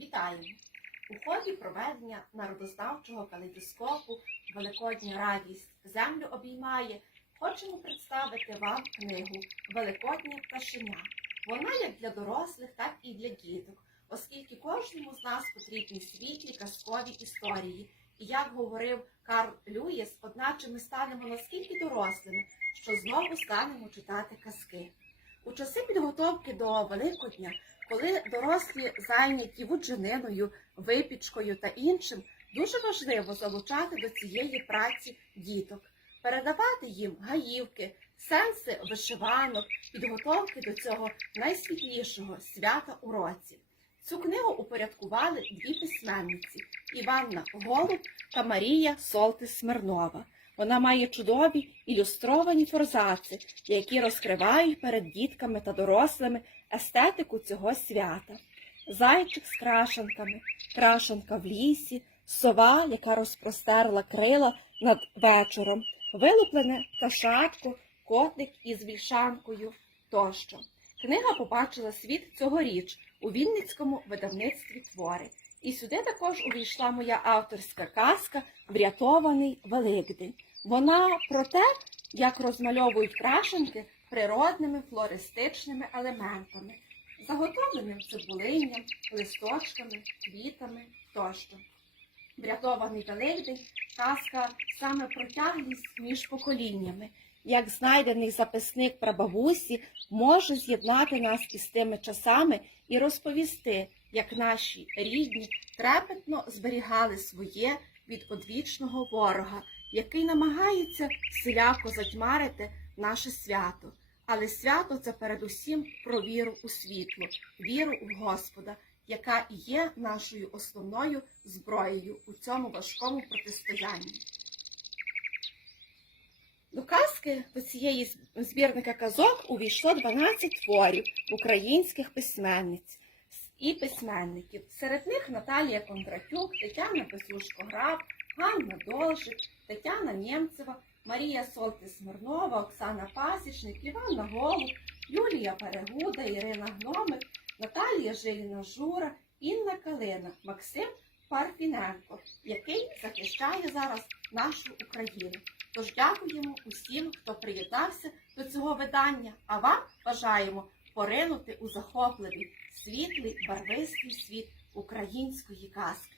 Вітаємо! У ході проведення народознавчого калейдоскопу Великодня радість землю обіймає. Хочемо представити вам книгу Великоднє пташеня. Вона як для дорослих, так і для діток, оскільки кожному з нас потрібні світлі казкові історії. І як говорив Карл Люїс, одначе ми станемо наскільки дорослими, що знову станемо читати казки. У часи підготовки до Великодня коли дорослі зайняті вуджениною, випічкою та іншим, дуже важливо залучати до цієї праці діток, передавати їм гаївки, сенси вишиванок, підготовки до цього найсвітлішого свята у році. Цю книгу упорядкували дві письменниці Іванна Голуб та Марія Солтис Смирнова. Вона має чудові ілюстровані форзаци, які розкривають перед дітками та дорослими естетику цього свята. Зайчик з крашенками, крашенка в лісі, сова, яка розпростерла крила над вечором, вилуплене пташатко, котик із вільшанкою тощо. Книга побачила світ цьогоріч у Вінницькому видавництві твори. І сюди також увійшла моя авторська казка Врятований Великдень. Вона про те, як розмальовують крашенки природними флористичними елементами, заготовленим цибулинням, листочками, квітами тощо. Врятований Великдень казка саме про тяглість між поколіннями, як знайдений записник прабабусі може з'єднати нас із тими часами і розповісти, як наші рідні трепетно зберігали своє від одвічного ворога, який намагається всіляко затьмарити наше свято. Але свято це передусім про віру у світло, віру в Господа, яка є нашою основною зброєю у цьому важкому протистоянні. До казки до цієї збірника казок увійшло 12 творів українських письменниць і письменників. Серед них Наталія Кондратюк, Тетяна Безлушко-Граб, Ганна Должик, Тетяна Нємцева, Марія Солтис Смирнова, Оксана Пасічник, Іванна Голуб, Юлія Перегуда, Ірина Гномик, Наталія Жиліна Жура, Інна Калина, Максим Парфіненко, який захищає зараз нашу Україну. Тож дякуємо усім, хто приєднався до цього видання, а вам бажаємо поринути у захопливий, світлий, барвистий світ української казки.